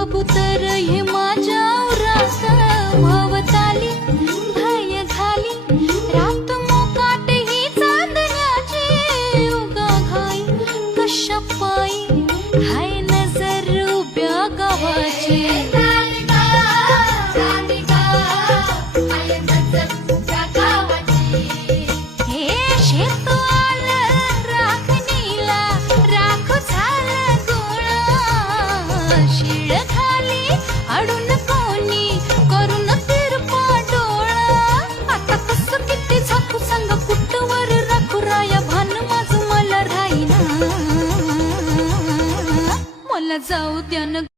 कबूतर हे माझ्या उरात भवताली भय झाली रात मोकाट ही चांदण्याची उगा घाई कशा पायी हाय नजर उभ्या गावाची शिळ खाली अडून कोणी करून तिरपा डोळा आता कसं किती झाकू सांग कुठवर राखू राया भान माझं मला राहीना मला जाऊ द्या न